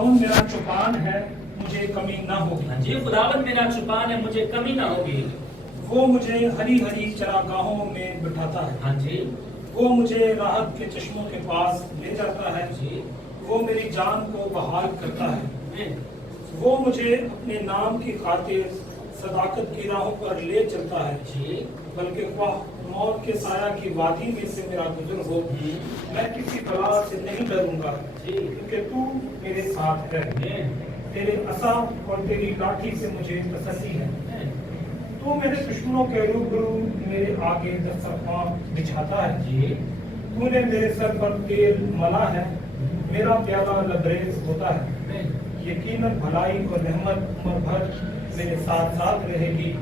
मेरा चौपान है, मुझे कमी ना होगी। हाँ जी, खुदावन मेरा चौपान है, मुझे कमी ना होगी। वो मुझे हरी हरी चरागाहों में बिठाता है। हाँ जी, वो मुझे राहत के चश्मों के पास ले जाता है। जी, वो मेरी जान को बहाल करता है। आमीन। वो मुझे अपने नाम की खातिर सदाकत की राहों पर ले चलता है। जी, बल्कि मौत के साया की वादी में से मेरा गुजर हो, मैं किसी बला से नहीं डरूंगा, जी, क्योंकि तू मेरे साथ है। आमीन। तेरे असा और तेरी लाठी से मुझे तसल्ली है। तू मेरे दुश्मनों के रूबरू मेरे आगे दस्तरखान बिछाता है। जी, तूने मेरे सर पर तेल मला है, मेरा प्याला लबरेज होता है। आमीन। यकीनन भलाई और रहमत उम्र भर मेरे साथ साथ रहेगी,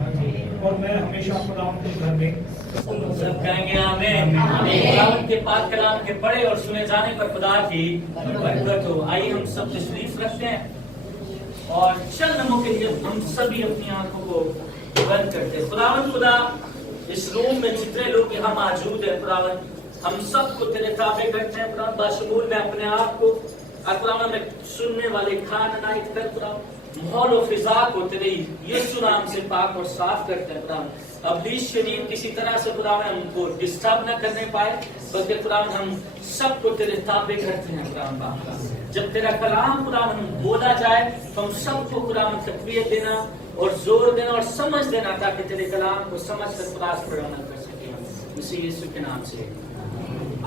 और मैं हमेशा खुदा के घर में सब कहेंगे आमीन। खुदावंद के पाक कलाम के पढ़े और सुने जाने पर खुदा की बरकत हो। आइए हम सब तशरीफ रखते हैं और चंद लम्हों के लिए हम सभी अपनी आंखों को बंद करते हैं। खुदावंद खुदा, इस रूम में जितने लोग यहाँ मौजूद है खुदावंद, हम सबको तेरे ताबे करते हैं खुदावंद। बाशमूल में अपने आप को खुदावंद में सुनने वाले खान अनायत कर खुदावंद, माहौल और फिजा को तेरे यीशु नाम से पाक और साफ करते हैं खुदावंद। अब्लीस शरीर किसी तरह से खुदावंद हमको डिस्टर्ब न करने पाए, बल्कि खुदावंद हम सबको तेरे ताबे करते हैं खुदावंद। जब तेरा कलाम खुदावंद बोला जाए तो हम सबको खुदावंद तकबीर देना और जोर देना और समझ देना, ताकि तेरे कलाम को समझ कर खुदा पर अमल कर सके। इसी यीशु के नाम से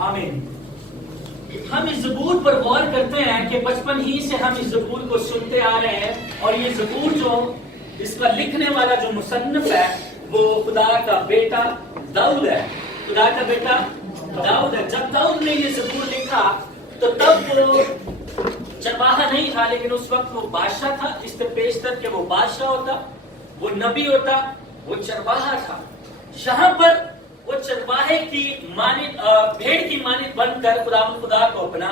आमीन। हम इस ज़बूर पर गौर करते हैं कि बचपन ही से हम इस ज़बूर को सुनते आ रहे हैं, और ये ज़बूर जो इसका लिखने वाला जो मुसन्निफ है वो खुदा का बेटा दाऊद है। खुदा का बेटा दाऊद है। जब दाऊद ने ये ज़बूर लिखा तो तब वो चरवाहा नहीं था, लेकिन उस वक्त वो बादशाह था। इससे पेशतर के वो बादशाह होता, वो नबी होता, वो चरवाहा था। यहाँ पर वो चरवाहे की मानित, भेड़ की मानित बनकर खुदा को अपना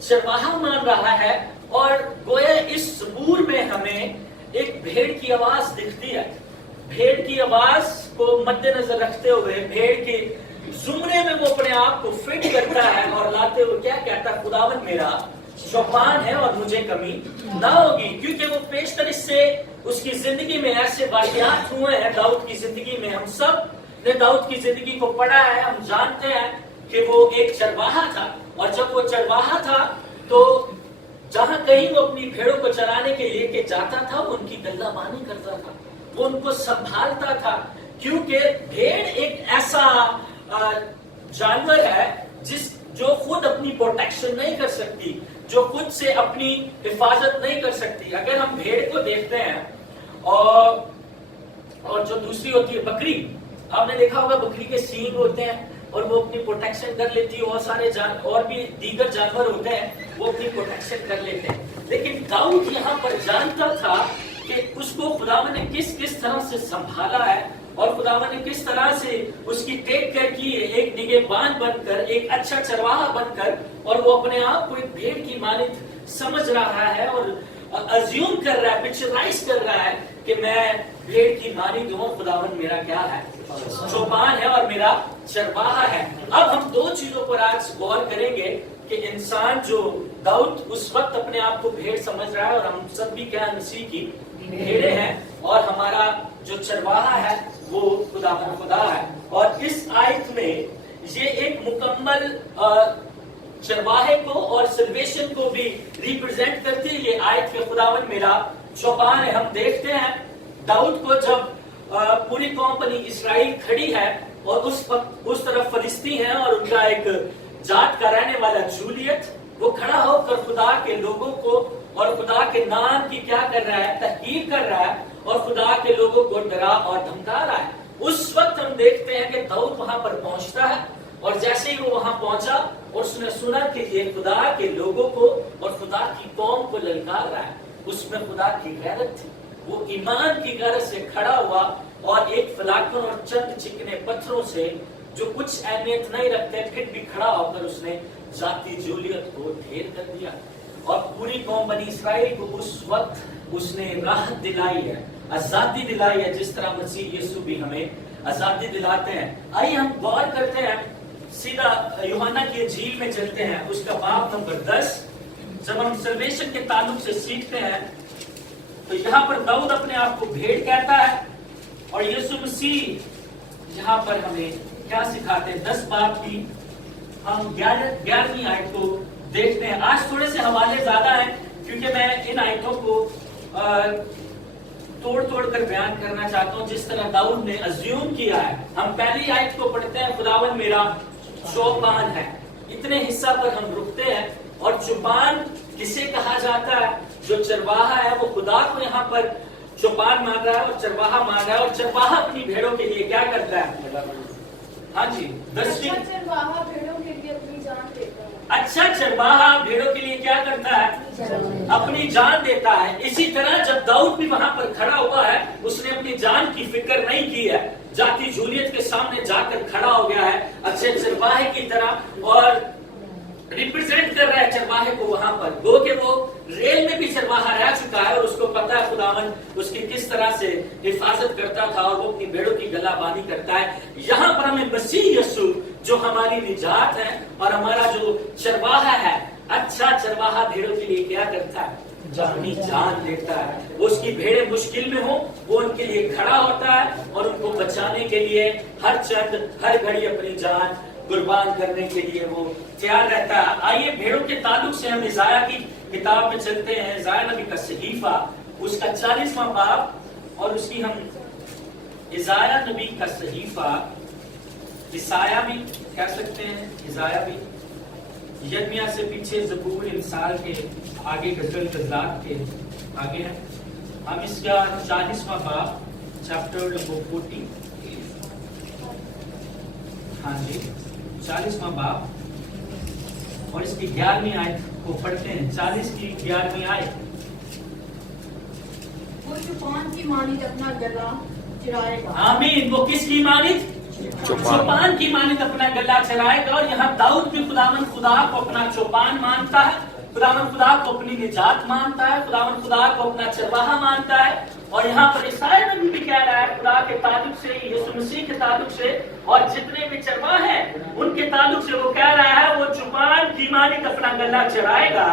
चरवाहा मान रहा है, और गोया इस ज़बूर में हमें एक भेड़ की आवाज दिखती है। भेड़ की आवाज को मद्देनजर रखते हुए भेड़ के जुमरे में वो अपने आप को फिट करता है और लाते हुए क्या कहता है, खुदावन मेरा चौपान है और मुझे कमी ना होगी। क्योंकि वो पेशतर इससे उसकी जिंदगी में ऐसे वाक़यात हुए हैं, दाऊद की जिंदगी में। हम सब ने दाऊद की जिंदगी को पढ़ा है, हम जानते हैं कि वो एक चरवाहा था, और जब वो चरवाहा था तो जहां कहीं वो अपनी भेड़ों को चराने के लिए जाता था, वो उनकी गल्लाबानी करता था, वो उनको संभालता था। क्योंकि भेड़ एक ऐसा जानवर है जो खुद अपनी प्रोटेक्शन नहीं कर सकती, जो खुद से अपनी हिफाजत नहीं कर सकती। अगर हम भेड़ को देखते हैं और जो दूसरी होती है बकरी, आपने देखा होगा बकरी के सींग होते हैं और वो अपनी प्रोटेक्शन कर लेती है, और सारे और भी दीगर जानवर होते हैं वो अपनी प्रोटेक्शन कर लेते हैं। लेकिन दाऊद यहाँ पर जानता था कि उसको खुदावन ने किस किस तरह से संभाला है, और खुदावन ने किस तरह से उसकी टेक केयर की है, एक निगहबान बनकर, एक अच्छा चरवाहा बनकर, और वो अपने आप को एक भेड़ की मानित समझ रहा है और अज्यूम कर रहा है, पिक्चराइज कर रहा है कि मैं भेड़ की मानित हूँ, खुदावन मेरा क्या है, चौपान है और मेरा चरवाहा है। अब हम दो चीजों पर आज गौर करेंगे कि इंसान जो दाऊद उस वक्त अपने आप को भेड़ समझ रहा है, और हम सब भी क्या मसीह की भेड़े हैं, और हमारा जो चरवाहा है वो खुदा है। और इस आयत में ये एक मुकम्मल चरवाहे को और सल्वेशन को भी रिप्रेजेंट करती है ये आयत के खुदावन मेरा चौपान है। हम देखते हैं दाऊद को जब पूरी कौम बनी इस्राएल खड़ी है, और उस तरफ फलिस्ती है, और उनका एक जाट का रहने वाला जूलियत, वो खड़ा होकर खुदा के लोगों को और खुदा के नाम की क्या कर रहा है, तहकीर कर रहा है, और खुदा के लोगों को डरा और धमका रहा है। उस वक्त हम देखते हैं कि दाऊद वहां पर पहुंचता है, और जैसे ही वो वहां पहुंचा और उसने सुना कि ये खुदा के लोगों को और खुदा की कौम को ललकार रहा है, उसमें खुदा की गैरत थी। वो ईमान की गैरत से खड़ा हुआ, और एक फलाकन और चंद चिकने पत्थरों से जो कुछ अहमियत नहीं रखते, फिर भी खड़ा होकर उसने जाती जूलियत को ढेर कर दिया, और पूरी कौम बनी इस्राएल को उस वक्त उसने राहत दिलाई है, आजादी दिलाई है, जिस तरह मसीह यीशु भी हमें आजादी दिलाते हैं। आइए हम गौर करते हैं, सीधा यूहन्ना की इंजील में चलते हैं, उसका बाब नंबर 10 जब हम सल्वेशन के ताल्लुक से सीखते हैं तो यहाँ पर दाऊद अपने आप को भेड़ कहता है और यीशु मसीह यहाँ पर हमें क्या सिखाते हैं। 10 बाब की हम 11वीं आयत को देखते हैं। आज थोड़े से हवाले ज्यादा हैं क्योंकि मैं इन आयतों को तोड़ कर बयान करना चाहता हूँ जिस तरह दाऊद ने अज्यूम किया है। हम पहली आयत को पढ़ते हैं, खुदावन मेरा चौपान है। इतने हिस्सा पर हम रुकते हैं। और चौपान किसे कहा जाता है? जो चरवाहा है वो खुदा को यहाँ पर चौपान मान रहा है और चरवाहा मान रहा है। और चरवाहा अपनी भेड़ों के लिए क्या करता है? हाँ जी, 10वीं। अच्छा चरवाहा भेड़ों के लिए अपनी जान देता है। अच्छा चरवाहा भेड़ों के लिए क्या करता है? अपनी जान देता है। इसी तरह जब दाऊद भी वहां पर खड़ा हुआ है, उसने अपनी जान की फिक्र नहीं की है, जाती जूलियत के सामने जाकर खड़ा हो गया है अच्छे चरवाहे की तरह और रिप्रेजेंट कर रहा है चरवाहे को वहां पर। गो के वो रेल में भी चरवाहा रह चुका है और उसको पता है खुदावन उसकी किस तरह से हिफाजत करता था और वो अपनी भेड़ों की गलाबानी करता है। यहाँ पर हमें मसीह यीशु जो हमारी निजात है और हमारा जो चरवाहा है, अच्छा चरवाहा भेड़ों के लिए क्या करता है? अपनी जान देता है। वो उसकी भेड़ें मुश्किल में हो, वो उनके लिए खड़ा होता है और उनको बचाने के लिए हर घड़ी अपनी जान कुर्बान करने के लिए वो तैयार रहता है। आइए भेड़ों के ताल्लुक से हम इसाया की किताब में चलते हैं। इसाया नबी का सहीफा उसका 40वां बाब और उसकी हम इसाया नबी का सहीफा, इसाया भी कह सकते हैं, इसाया भी, यर्मिया से पीछे ज़बूर, इंसाल के आगे गज़ल गज़ात के आगे है। हम इसका 40वां बाब चैप्टर नंबर 40, हाँ जी 40वां बाब और इसकी 11वीं आयत को पढ़ते हैं। 40 की 11वीं आयत। वो चौपान की मानित अपना गला चराएगा। आमीन। वो किसकी मानित? चौपान की मानित अपना गला चराएगा। और यहाँ दाऊद भी खुदावन खुदा को अपना चौपान मानता है, खुदावन खुदा को अपनी निजात मानता है, खुदावन खुदा को अपना चरवाहा मानता है। और यहाँ पर ईसाया नबी भी कह रहा है खुदा के ताल्लुक से, यीशु मसीह के ताल्लुक से और जितने भी चरवाह हैं उनके ताल्लुक से वो कह रहा है वो चौपान की मानित अपना गला चराएगा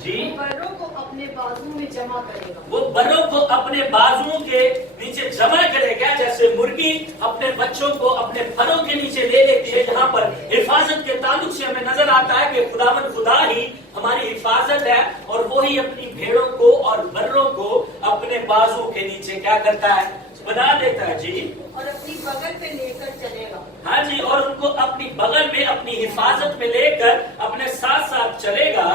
जी। बर्रों को अपने बाजू में जमा करेगा। वो बर्रों को अपने बाजुओं के नीचे जमा करेगा, जैसे मुर्गी अपने बच्चों को अपने फरों के नीचे ले लेती है। यहाँ पर हिफाजत के ताल्लुक से हमें नजर आता है कि खुदावन खुदा ही हमारी हिफाजत है और वो ही अपनी भेड़ों को और बर्रों को अपने बाजुओं के नीचे क्या करता है? बना देता है जी। और अपनी बगल पे लेकर चलेगा। हाँ जी, और उनको अपनी बगल में अपनी हिफाजत में लेकर अपने साथ साथ चलेगा।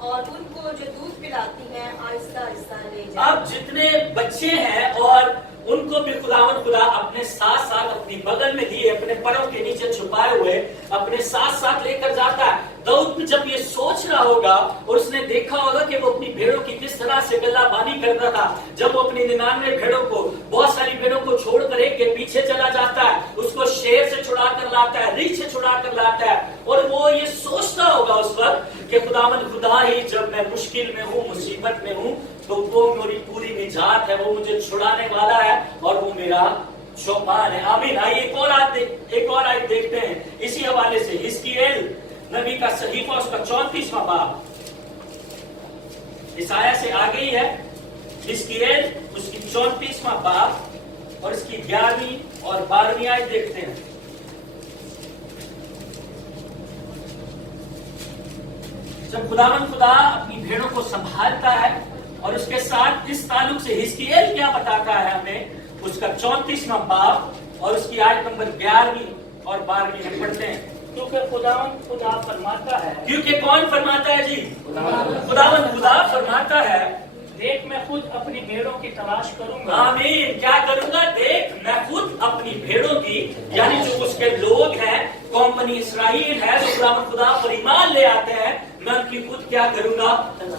और उनको जो दूध पिलाती हैं आहिस्ता आहिस्ता ले जाए। अब जितने बच्चे हैं और उनको भी खुदावन खुदा अपने साथ साथ अपनी बगल में लिए अपने पैरों के नीचे छुपाए हुए अपने साथ साथ लेकर जाता है। दाऊद जब ये सोच रहा होगा और उसने देखा होगा कि वो अपनी भेड़ों की किस तरह से गलाबानी करता था, जब वो अपनी 99 भेड़ों को, बहुत सारी भेड़ों को छोड़कर एक के पीछे चला जाता है, उसको शेर से छुड़ा कर लाता है, रीछ से छुड़ा कर लाता है, और वो ये सोचता होगा उस वक्त कि खुदावन खुदा ही जब मैं मुश्किल में हूँ, मुसीबत में हूँ, तो वो मेरी पूरी निजात है, वो मुझे छुड़ाने वाला है और वो मेरा चौपान है। आमीन। आइए एक और आयत देखते हैं इसी हवाले से। हिजकियेल नबी का सहीफा उसका 34वां बाब, इसाया से आगे ही है। हिजकियेल उसकी 34वां बाब और इसकी 11वीं और 12वीं आयत देखते हैं। जब खुदावन खुदा अपनी भेड़ों को संभालता है और उसके साथ इस ताल्लुक से हिजकियेल क्या बताता है हमें, उसका 34वां बाब और उसकी आयत नंबर 11वीं और 12वीं हम पढ़ते हैं। क्योंकि खुदावन खुदा फरमाता है, क्योंकि कौन फरमाता है जी? खुदावन खुदा फरमाता है, देख मैं खुद अपनी भेड़ों की तलाश करूंगा। आमीन। क्या करूंगा? देख मैं खुद अपनी भेड़ों की, यानी जो उसके लोग हैं, कौम बनी इसराइल है, जो खुदावन खुदा पर ईमान ले आते हैं, मैं उनकी खुद क्या करूंगा?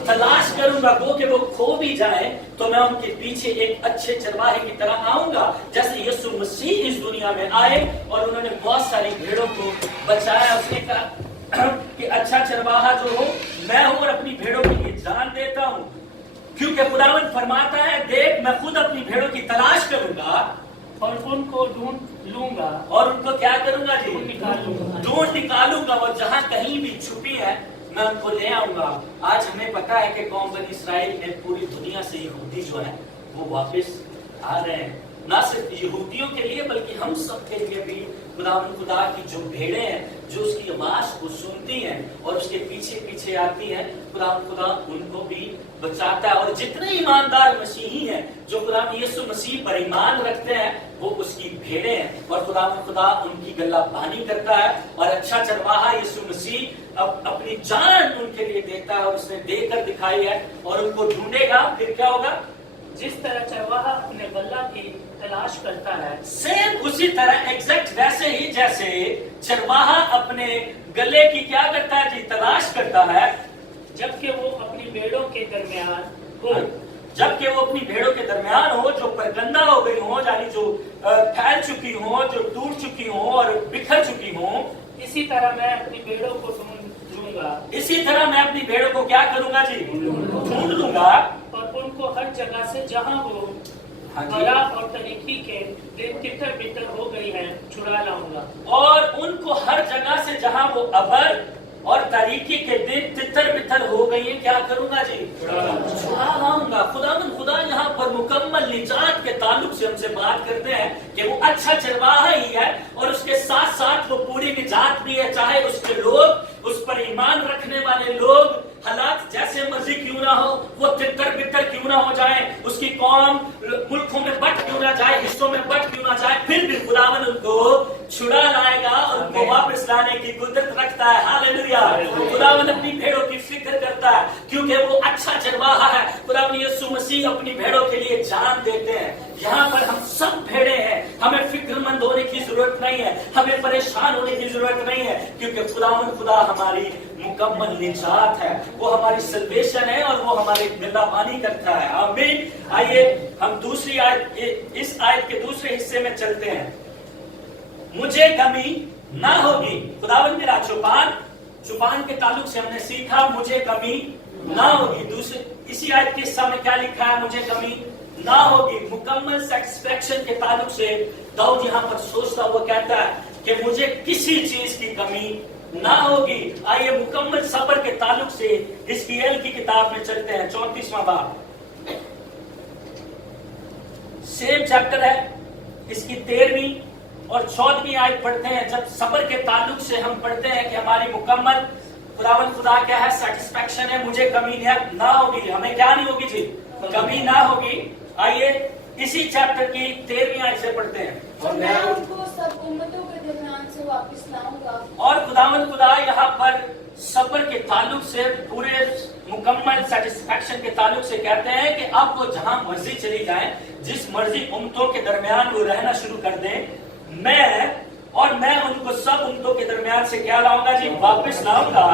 तलाश करूंगा। वो कि वो खो भी जाए तो मैं उनके पीछे एक अच्छे चरवाहे की तरह आऊंगा, जैसे यीशु मसीह इस दुनिया में आए और उन्होंने बहुत सारी भेड़ों को बचाया। उसने कहा कि अच्छा चरवाहा जो हो मैं हूं और अपनी भेड़ों के लिए जान देता हूं, क्योंकि खुदावन फरमाता है, देख मैं खुद अपनी भेड़ों की तलाश करूंगा और उनको ढूंढ लूंगा और उनको क्या करूंगा जी? निकालूंगा। ढूंढ निकालूंगा। वो जहां कहीं भी छुपी है मैं उनको ले आऊंगा। आज हमें पता है कि कौम बनी इसराइल में पूरी दुनिया से यहूदी जो है वो वापस आ रहे हैं, ना सिर्फ यहूदियों के लिए बल्कि हम सब के लिए भी। खुदा की जो भेड़ें हैं जो उसकी आवाज को सुनती हैं और उसके पीछे पीछे आती हैं, खुदा उनको भी बचाता है। और जितने ईमानदार मसीही हैं जो खुदा यीशु मसीह पर ईमान रखते हैं वो उसकी भेड़ें हैं, और खुदा उनकी गल्लाबानी करता है। और अच्छा चरवाहा यीशु मसीह अपनी जान उनके लिए देता है, और उसने देकर दिखाई है, और उनको ढूंढेगा। फिर क्या होगा? जिस तरह चरवाहा अपने गल्ला की तलाश करता है, सेम उसी तरह एग्जैक्ट वैसे ही जैसे चरवाहा अपने गले की क्या करता है जी? तलाश करता है। जबकि वो अपनी भेड़ों के दरमियान हो, जबकि वो अपनी भेड़ों के दरमियान हो, जो परगंदा हो गई हो, यानी जो फैल चुकी हो, जो टूट चुकी हो और बिखर चुकी हो, इसी तरह मैं अपनी भेड़ों को ढूंढ लूंगा। इसी तरह मैं अपनी भेड़ों को क्या करूंगा जी? ढूंढ लूंगा, और उनको हर जगह से जहां वो हाँ जी। भला और तरीकी के दिन तितर बितर हो गई है छुड़ा लाऊंगा। और उनको हर जगह से जहां वो अबर और तरीके के दिन तितर बितर हो गई है, क्या करूंगा जी? छुड़ा लाऊंगा। खुदा यहाँ पर मुकम्मल निजात के ताल्लुक से हमसे बात करते हैं कि वो अच्छा चरवाहा ही है, और उसके साथ साथ वो पूरी निजात भी है। चाहे उसके लोग, उस पर ईमान रखने वाले लोग, हालात जैसे मर्जी क्यों ना हो, वो तितर बितर क्यों ना हो जाए, उसकी कौम मुल्कों में बट क्यों ना जाए, हिस्सों में बट क्यों ना जाए, फिर भी खुदावन उनको छुड़ा लाएगा और उनको वापस लाने की कुदरत रखता है। हालेलुया। खुदावन अपनी भेड़ों की फिक्र करता है, क्योंकि वो अच्छा चरवाहा है। खुदावन यीशु मसीह अपनी भेड़ों के लिए जान देते हैं। यहाँ पर हम सब भेड़े हैं, हमें फिक्रमंद होने की जरूरत नहीं है, हमें परेशान होने की जरूरत नहीं है, क्योंकि खुदा हमारी मुकम्मल निजात है, वो हमारी सल्वेशन है, और वो हमारी गल्लाबानी करता है। आमीन। आइए हम दूसरी आयत, इस आयत के दूसरे हिस्से में चलते हैं। मुझे कमी ना होगी। खुदावन मेरा चुपान के ताल्लुक से हमने सीखा मुझे कमी ना होगी। दूसरे इसी आयत के हिस्सा में क्या लिखा है? मुझे कमी ना होगी। मुकम्मल सेटिस्फैक्शन के ताल्लुक से दाऊद यहाँ पर सोचता हुआ कहता है कि मुझे किसी चीज की कमी ना होगी। आइए मुकम्मल सब्र के ताल्लुक से हिजकिय्याह की किताब में चलते हैं। 34वां बाब, सेम चैप्टर है, इसकी 13वीं और 14वीं आयत पढ़ते हैं। जब सब्र के ताल्लुक से हम पढ़ते हैं कि हमारी मुकम्मल खुदा क्या है? सेटिस्फैक्शन है, मुझे कमी ना होगी। हमें क्या नहीं होगी जी? कमी ना होगी। आइए इसी चैप्टर की 13वीं आयत से पढ़ते हैं। और मैं उनको सब उम्मतों के दरमियान से वापस लाऊंगा। और खुदा यहाँ पर सब्र के ताल्लुक से, पूरे मुकम्मल सेटिस्फैक्शन के ताल्लुक से कहते हैं कि अब वो जहां मर्जी चली जाए, जिस मर्जी उम्मतों के दरमियान वो रहना शुरू कर दें, मैं उनको सब उम्मतों के दरमियान से क्या लाऊंगा जी? वापस लाऊंगा।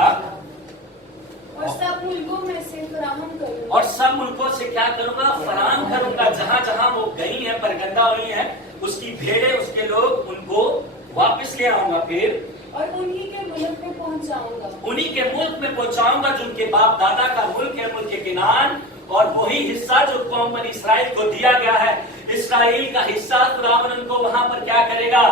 और सब मुल्कों में से फराहम करूंगा। और सब मुल्कों से क्या करूंगा? फराहम करूंगा। जहां जहां वो गई हैं, परगंदा हुई हैं, उसकी भेड़े, उसके लोग, उनको वापस ले आऊंगा। फिर और उन्हीं के मुल्क में पहुंचाऊंगा। उन्हीं के मुल्क में पहुंचाऊंगा जो उनके बाप दादा का मुल्क है, मुल्क किनान, और वही हिस्सा जो कौम बनी इसराइल को दिया गया है। इसराइल का हिस्सा खुदावन उनको वहां पर क्या करेगा?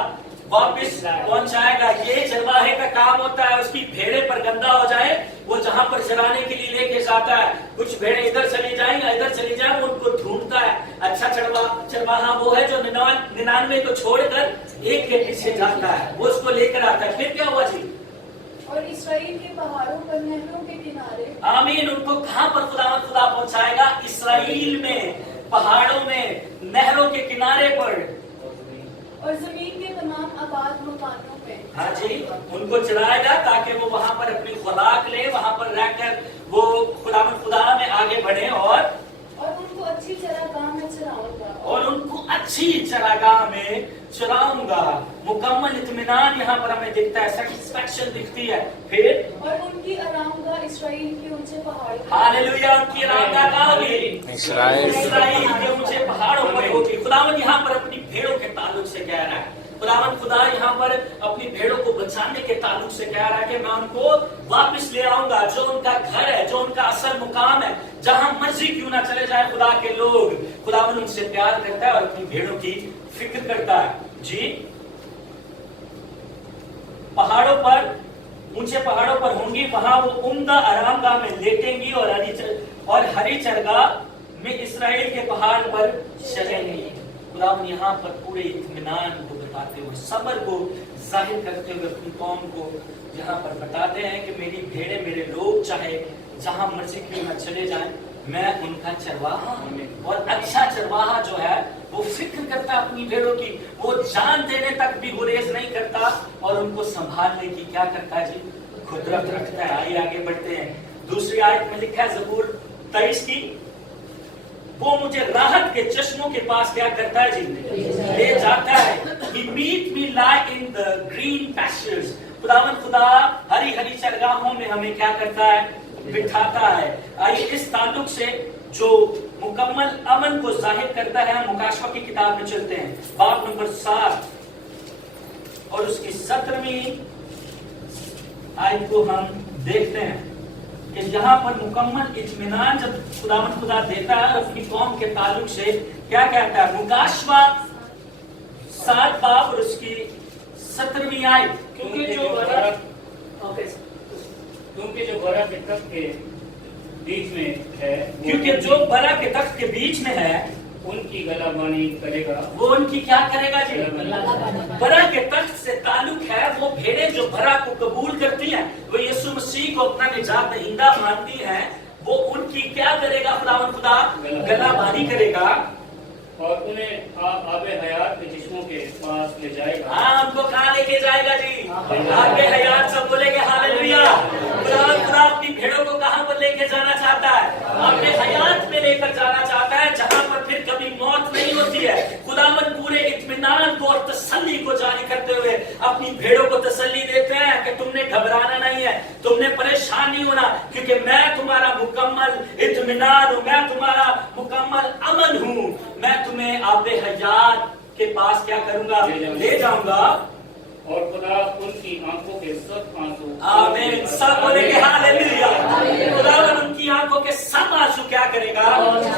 वापस पहुंचाएगा। ये चरवाहे का काम होता है, उसकी भेड़े पर गंदा हो जाए, वो जहां पर चराने के लिए लेके जाता है। कुछ भेड़े इधर चली जाएं या इधर चली जाएं, उनको ढूंढता है। अच्छा चरवाहा वो है जो 99 को छोड़कर एक के पीछे जाता है, वो उसको लेकर आता है। फिर क्या हुआ जी? और इसराइल के पहाड़ों पर नहरों के किनारे। आमीन। उनको कहां पर खुदा पहुंचाएगा? इसराइल में, पहाड़ों में, नहरों के किनारे पर, और जमीन के तमाम आबाद मकानों पे। हाँ जी, उनको चलाएगा ताकि वो वहां पर अपनी खुराक ले, वहां पर रहकर वो खुदा में आगे बढ़े, और उनको अच्छी चरागाह में चराऊंगा। और उनको अच्छी चरागाह में चराऊंगा। मुकम्मल इत्मीनान यहाँ पर हमें दिखता है, सेटिस्फैक्शन दिखती है। फिर और उनकी आरामगाह इसराइल के ऊंचे पहाड़ों। हालेलुया। उनकी आरामगाह कहाँ होगी? इसराइल के ऊंचे पहाड़ों पर होगी। खुदावन यहाँ पर अपनी भेड़ों के ताल्लुक से कह रहा है, खुदा यहाँ पर अपनी भेड़ों को बचाने के ताल्लुक से कह रहा है कि मैं उनको वापस ले आऊंगा। जो उनका घर है, जो उनका असल मुकाम है, जहां मर्जी क्यों ना चले जाए खुदा के लोग, खुदावन उनसे प्यार करता है और अपनी भेड़ों की फिक्र करता है। जी, पहाड़ों पर ऊंचे पहाड़ों पर होंगी, वहां वो उम्दा आरामगाह में लेटेंगी और हरी चरगाह में इस्राएल के पहाड़ पर चलेंगी। खुदावन यहाँ पर पूरे इत्मीनान को बताते हुए, सब्र को जाहिर करते हुए अपनी कौम को यहाँ पर बताते हैं कि मेरी भेड़ें, मेरे लोग चाहे जहां मर्जी क्यों न चले जाएं, मैं उनका चरवाहा हूं। और अच्छा चरवाहा जो है वो फिक्र करता है अपनी भेड़ों की, वो जान देने तक भी गुरेज नहीं करता और उनको संभालने की क्या करता है जी, कुदरत रखता है। आइए आगे बढ़ते हैं। दूसरी आयत में लिखा है ज़बूर 23 की, वो मुझे राहत के चश्मों के पास क्या करता है जी, ले जाता है। He meet me lie in the green pastures। खुदावन खुदा हरी हरी चरगाहों में हमें क्या करता है, बिठाता है। आइए इस ताल्लुक से जो मुकम्मल अमन को जाहिर करता है, हम मुकाशवा की किताब में चलते हैं, बाब नंबर 7 और उसकी 17वीं आयत को हम देखते हैं कि यहाँ पर मुकम्मल इत्मीनान जब खुदावन खुदा देता है अपनी कौम के ताल्लुक से, क्या कहता है। मुकाशवा 7 बाब और उसकी 17वीं आयत, क्योंकि जो बरा के तख्त के बीच में है, क्योंकि जो बरा के तख्त के बीच में है उनकी गलाबानी करेगा। वो उनकी क्या करेगा जी, बरा के तख्त से ताल्लुक है। वो भेड़ें जो बरा को कबूल करती हैं, वो यीशु मसीह को अपना निजात दहिंदा मानती हैं, वो उनकी क्या करेगा खुदावन खुदा, गलाबानी करेगा और उन्हें आबे हयात के जिस्मों के पास ले जाएगा। हाँ, हमको कहाँ लेके जाएगा जी, आबे हयात। सब बोलेंगे हालेलुया। खुदा अपनी भेड़ों को कहाँ पर लेके जाना चाहता है, आबे हयात में लेकर जाना चाहता है, जहाँ पर फिर कभी मौत नहीं होती है। खुदावन पूरे इत्मीनान को और तसल्ली को जारी करते हुए अपनी भेड़ों को तसल्ली देते हैं कि तुमने घबराना नहीं है, तुमने परेशान नहीं होना, क्योंकि मैं तुम्हारा मुकम्मल इत्मीनान हूँ, मैं तुम्हारा मुकम्मल अमन हूँ। मैं तुम्हें आबे हयात के पास क्या करूंगा, ले जाऊंगा। और खुदा उनकी आंखों के सब आंसू, आमीन, सब बोलेंगे हालेलुया। खुदा उनकी आंखों के सब आंसू क्या करेगा,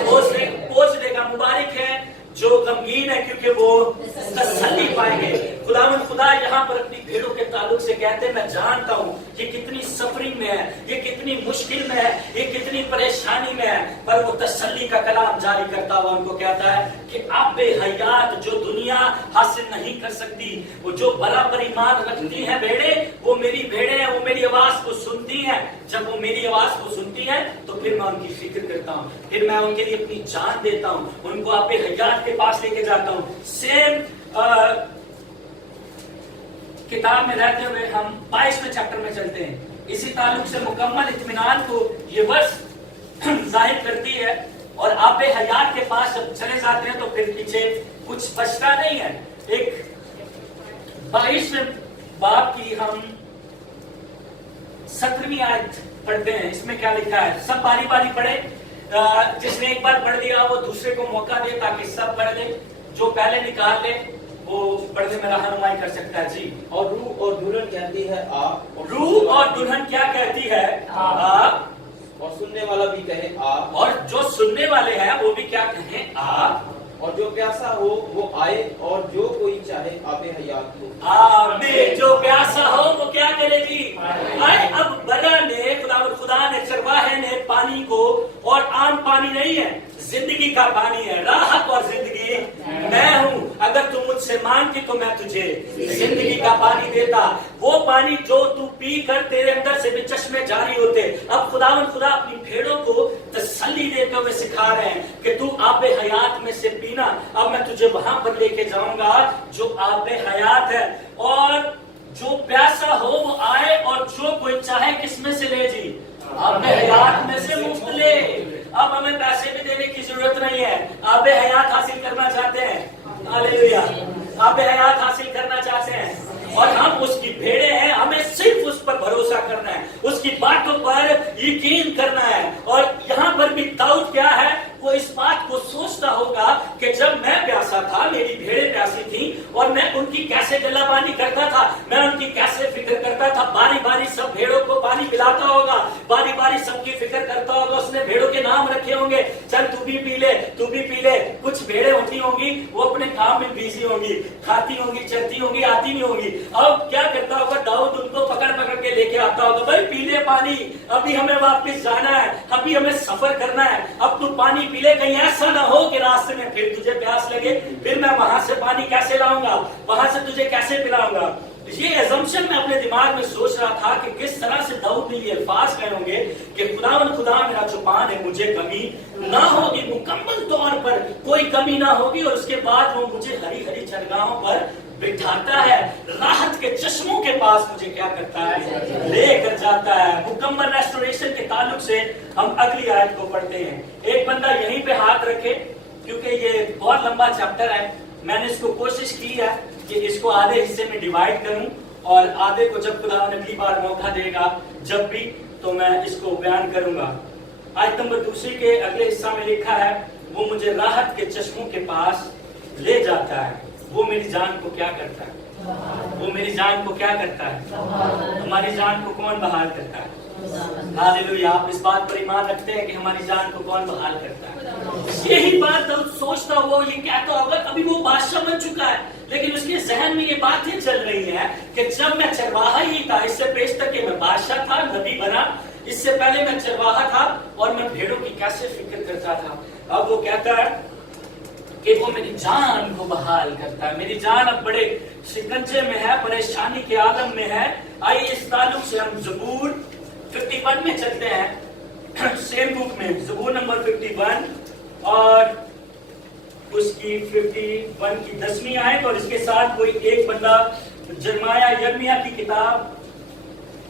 पोंछ देगा। मुबारक है जो गमगीन है, क्योंकि वो तसल्ली पाएंगे। खुदावन खुदा यहाँ पर अपनी भेड़ों के ताल्लुक से कहते हैं, मैं जानता हूँ ये कितनी सफरिंग में है, ये कितनी मुश्किल में है, ये कितनी परेशानी में है, पर वो तसल्ली का कलाम जारी करता हुआ उनको कहता है कि आबे हयात जो दुनिया हासिल नहीं कर सकती, वो जो बराबर ईमान रखती है भेड़े, वो मेरी भेड़े हैं, वो मेरी आवाज को सुनती हैं। जब वो मेरी आवाज को सुनती हैं तो फिर मैं उनकी फिक्र करता हूँ, फिर मैं उनके लिए अपनी जान देता हूँ, उनको आबे हयात के पास लेके जाता हूँ। सेम किताब में रहते हुए हम 22वें चैप्टर में चलते हैं। इसी ताल्लुक से मुकम्मल इत्मीनान को ये वर्ष जाहिर करती है। और आबे हयात के पास जब चले जाते हैं तो फिर पीछे कुछ बचता नहीं है। एक 22वें बाब की हम 17वीं आयत पढ़ते हैं। इसमें क्या लिखा है, सब बारी बारी पढ़े। जिसने एक बार पढ़ लिया वो दूसरे को मौका दे ताकि सब पढ़ ले। जो पहले निकाल ले वो पढ़ने में रहनुमाई कर सकता है जी। और रूह और दुल्हन कहती है आ, रूह और दुल्हन क्या कहती है, आ। और सुनने वाला भी कहे आ, और जो सुनने वाले हैं वो भी क्या कहें, आ। और जो प्यासा हो वो आए, और जो कोई चाहे आबे हयात को। आमीन। जो प्यासा हो वो क्या करे जी, आए। अब बरा ने खुदा ने चरवाहे ने पानी को, और आम पानी नहीं है, जिंदगी का पानी है, राहत और जिंदगी मैं हूँ। अगर तुम मुझसे मांगती तो मैं तुझे जिंदगी का पानी देता, वो पानी जो तू पी कर तेरे अंदर से भी चश्मे जारी होते। अब खुदा अपनी भेड़ों को तसल्ली देते हुए सिखा रहे हैं कि तू आबे हयात में से पीना। अब मैं तुझे वहां पर लेके जाऊंगा जो आबे हयात है, और जो प्यासा हो वो आए, और जो कोई चाहे किसमें से ले जी, आबे हयात में से मुफ्त ले। अब हमें पैसे भी देने की जरूरत नहीं है, आबे हयात हासिल करना चाहते हैं, हालेलुया, आबे हयात हासिल करना चाहते हैं, और हम उसकी भेड़े हैं। हमें सिर्फ उस पर भरोसा करना है, उसकी बातों पर यकीन करना है। और यहाँ पर भी दाऊद क्या है, वो इस बात को सोचता होगा कि जब मैं प्यासा था, मेरी भेड़ें प्यासी थी, और मैं उनकी कैसे गलाबानी करता था, मैं उनकी कैसे फिक्र करता था। बारी बारी सब भेड़ों को पानी पिलाता होगा, बारी बारी सबकी फिक्र करता होगा। उसने भेड़ों के नाम रखे होंगे, चल तू भी पी ले, तू भी पी ले। कुछ कुछ भेड़ें होती होंगी, वो अपने काम में बिजी होंगी, खाती होंगी, चरती होंगी, आती नहीं होंगी। अब क्या करता होगा दाऊद, उनको पकड़ पकड़ के लेके आता होगा, भाई पी ले पानी, अभी हमें वापस जाना है, अभी हमें सफर करना है, अब तू पानी पी ले, कहीं ऐसा ना हो कि रास्ते में फिर तुझे प्यास लगे, फिर मैं वहां से पानी कैसे लाऊंगा, वहां से तुझे कैसे पिलाऊंगा। ये एजम्पशन मैं अपने दिमाग में सोच रहा था कि किस तरह से दाऊद ने ये अल्फाज कहे होंगे कि खुदावन खुदा मेरा जो पान है मुझे कमी ना होगी, मुकम्मल तौर पर कोई कमी ना होगी। और उसके बाद वो मुझे हरी हरी चरगाहों पर बिठाता है, राहत के चश्मों के पास मुझे क्या करता है, लेकर जाता है। मुकम्मल रेस्टोरेशन के ताल्लुक से हम अगली आयत को पढ़ते हैं। एक बंदा यहीं पे हाथ रखे, क्योंकि ये बहुत लंबा चैप्टर है। मैंने इसको कोशिश की है कि इसको आधे हिस्से में डिवाइड करूं, और आधे को जब खुदा अगली बार मौका देगा जब भी, तो मैं इसको बयान करूंगा। आयत नंबर 2 के अगले हिस्सा में लिखा है, वो मुझे राहत के चश्मों के पास ले जाता है। वो मेरी जान को क्या करता है, वो मेरी जान को क्या करता है, हमारी जान को कौन बहाल करता है। हालेलुया। आप इस बात पर ईमान रखते हैं कि हमारी जान को कौन बहाल करता है। यही बात दाऊद सोचता हुआ ये कहता होगा, अभी वो बादशाह बन चुका है, लेकिन उसके जहन में ये बातें चल रही हैं कि जब मैं चरवाहा ही था, इससे पेश तक कि मैं बादशाह था, नबी बना, इससे पहले मैं चरवाहा था और मैं भेड़ों की कैसे फिक्र करता था। अब वो कहता है कि वो मेरी जान को बहाल करता है। मेरी जान अब बड़े शिकंजे में है, परेशानी के आलम में है। आइए इस ताल्लुक से हम ज़बूर 51 में चलते हैं, सेम बुक में ज़बूर नंबर 51 और उसकी 51 की 10वीं आयत, और इसके साथ कोई एक बंदा यिर्मयाह की किताब,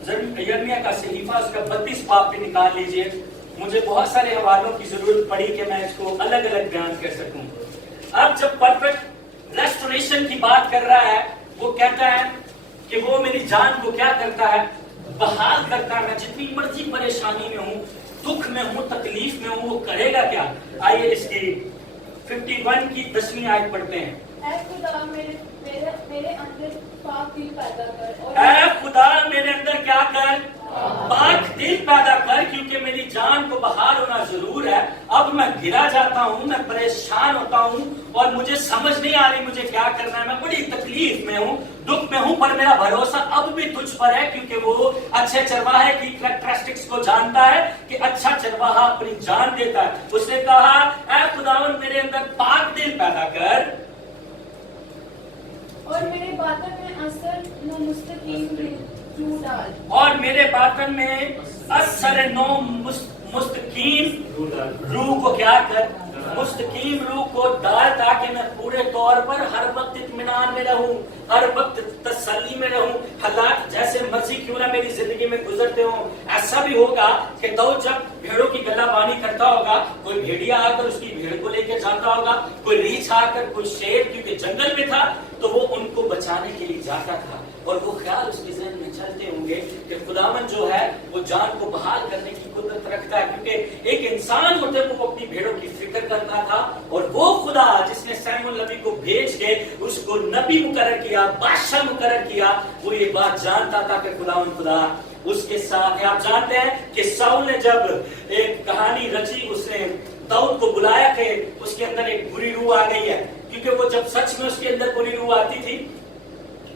यिर्मयाह का सहीफा, उसका 32 बाब पे निकाल लीजिए। मुझे बहुत सारे हवालों की जरूरत पड़ी कि मैं इसको अलग अलग बयान कर सकूं। अब जब परफेक्ट रेस्टोरेशन की बात कर रहा है, वो कहता है कि वो मेरी जान को क्या करता है, बहाल करता है। मैं जितनी मर्जी परेशानी में हूँ, दुख में हूँ, तकलीफ में हूँ, वो करेगा क्या। आइए इसकी 51 की 10वीं आयत पढ़ते हैं। ऐ खुदा मेरे अंदर पाक दिल पैदा कर, ऐ खुदा मेरे अंदर क्या कर, पाक दिल पैदा कर, क्योंकि मेरी जान को बहाल होना जरूर है। अब मैं गिरा जाता हूँ, मैं परेशान होता हूँ और मुझे समझ नहीं आ रही मुझे क्या करना है। मैं बड़ी तकलीफ में हूँ, दुख में हूँ, पर मेरा भरोसा अब भी तुझ पर है, क्योंकि वो अच्छे चरवाहे की कैरेक्टरिस्टिक्स को जानता है कि अच्छा चरवाहा अपनी जान देता है। उसने कहा, ऐ खुदावन मेरे अंदर पाक दिल पैदा कर और मेरे बातन में असर न मुस्तकीम रूह डाल, और मेरे बातन में असर नो मुस्तकीम रूह को क्या कर, मुस्तकीम रूह को डाल, ताकि मैं पूरे तौर पर हर वक्त इत्मीनान में रहूं, हर वक्त तसल्ली में रहूं। हालात जैसे मर्जी क्यों ना मेरी जिंदगी में गुजरते हो। ऐसा भी होगा कि दाऊद जब भेड़ों की गल्लाबानी करता होगा, कोई भेड़िया आकर उसकी भेड़ को लेकर जाता होगा, कोई रीछ आकर, कोई शेर, क्योंकि जंगल में था तो वो उनको बचाने के लिए जाता था, और वो ख्याल उसके ज़हन में चलते होंगे कि खुदावन जो है वो जान को बहाल करने की कुदरत रखता है। क्योंकि एक इंसान होते वो अपनी भेड़ों की फिक्र करता था, और वो खुदा जिसने सैमुअल नबी को भेज के उसको नबी मुकर्रर किया, बादशाह मुकर्रर किया, वो ये बात जानता था कि खुदावन खुदा उसके साथ है। आप जानते हैं कि साउल ने जब एक कहानी रची, उसने दाऊद को बुलाया कि उसके अंदर एक बुरी रूह आ गई है, क्योंकि वो जब सच में उसके अंदर बुरी रूह आती थी,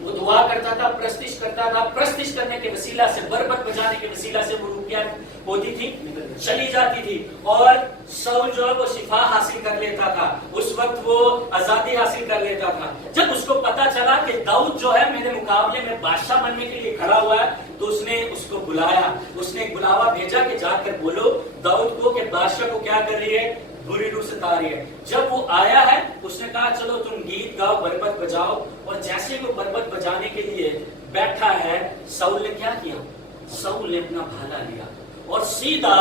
वो दुआ करता था, प्रस्तिश करता था, प्रस्तिश करने के वसीला से, बरबत बजाने के वसीला से वो रुकिया होती थी, चली जाती थी, और साउल जो है वो शिफा हासिल कर लेता था, उस वक्त वो आजादी हासिल कर लेता था। जब उसको पता चला कि दाऊद जो है मेरे मुकाबले में बादशाह बनने के लिए खड़ा हुआ है, तो उसने उसको बुलाया, उसने एक बुलावा भेजा कि जाकर बोलो दाऊद को कि बादशाह को क्या कर रही है, बुरी रूह से तारी है। जब वो आया है, उसने कहा चलो तुम गीत गाओ, बरबत बजाओ, और जैसे वो बरबत बजाने के लिए बैठा है, साउल ने क्या किया, साउल ने अपना भाला लिया और सीधा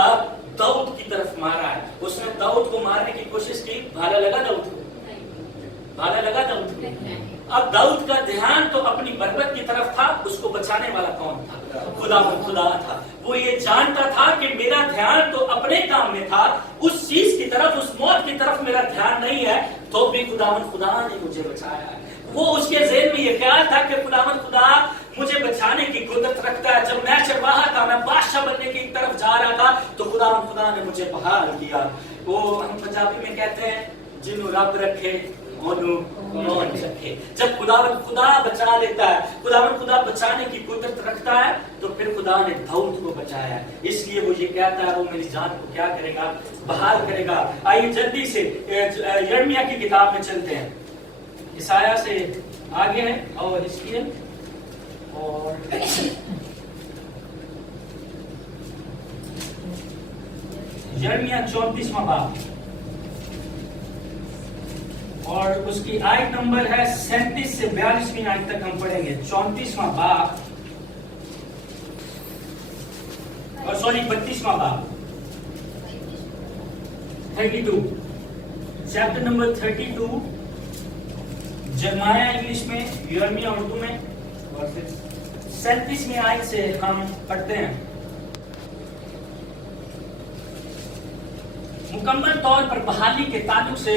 दाऊद की तरफ मारा है। उसने दाऊद को मारने की कोशिश की, भाला लगा दाऊद को, भाला लगा दाऊद को। अब दाऊद का ध्यान तो अपनी बरबत की तरफ था, उसको बचाने वाला कौन था, खुदा था। वो ये जानता था कि मेरा ध्यान तो अपने काम में था, उस चीज की तरफ, उस मौत की तरफ मेरा ध्यान नहीं है, तो भी खुदा ने मुझे बचाया है। वो उसके ज़हन में ये ख्याल था कि खुदा मुझे बचाने की कुदरत रखता है। जब मैं चरवाहा था, मैं बादशाह बनने की तरफ जा रहा था, तो खुदा ने मुझे बहाल किया। वो हम पंजाबी में कहते हैं जिन्हों रब रखे ओनू कौन रखे। जब खुदावंद खुदा बचा लेता है, खुदावंद खुदा बचाने की कुदरत रखता है, तो फिर खुदा ने दाऊद को बचाया है। इसलिए वो ये कहता है वो मेरी जान को क्या करेगा, बहाल करेगा। आइए जल्दी से यिर्मयाह की किताब में चलते हैं। यशायाह से आगे है और हिजकिय्याह और यिर्मयाह 34वां बाब और उसकी आयत नंबर है 37 से 42वीं आयत तक हम पढ़ेंगे। 34वां बाब और सॉरी 32वां बाब 32 चैप्टर नंबर 32 यिर्मयाह इंग्लिश में, यिर्मयाह उर्दू में, और 37वीं आयत से हम पढ़ते हैं। मुकम्मल तौर पर बहाली के ताल्लुक से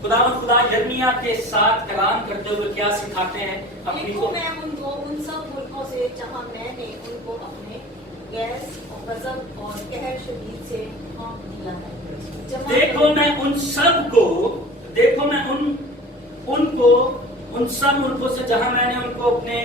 खुदा यिर्मयाह के साथ कलाम करते हुए क्या सिखाते हैं अपनी देखो को। मैं उनको उन सब मुल्कों से जहाँ मैंने उनको अपने गैस और गजब और कहर शदीद से हाँक दिया है। जहाँ देखो मैं उन सब को, देखो मैं उनको उन सब मुल्कों से जहाँ मैंने उनको अपने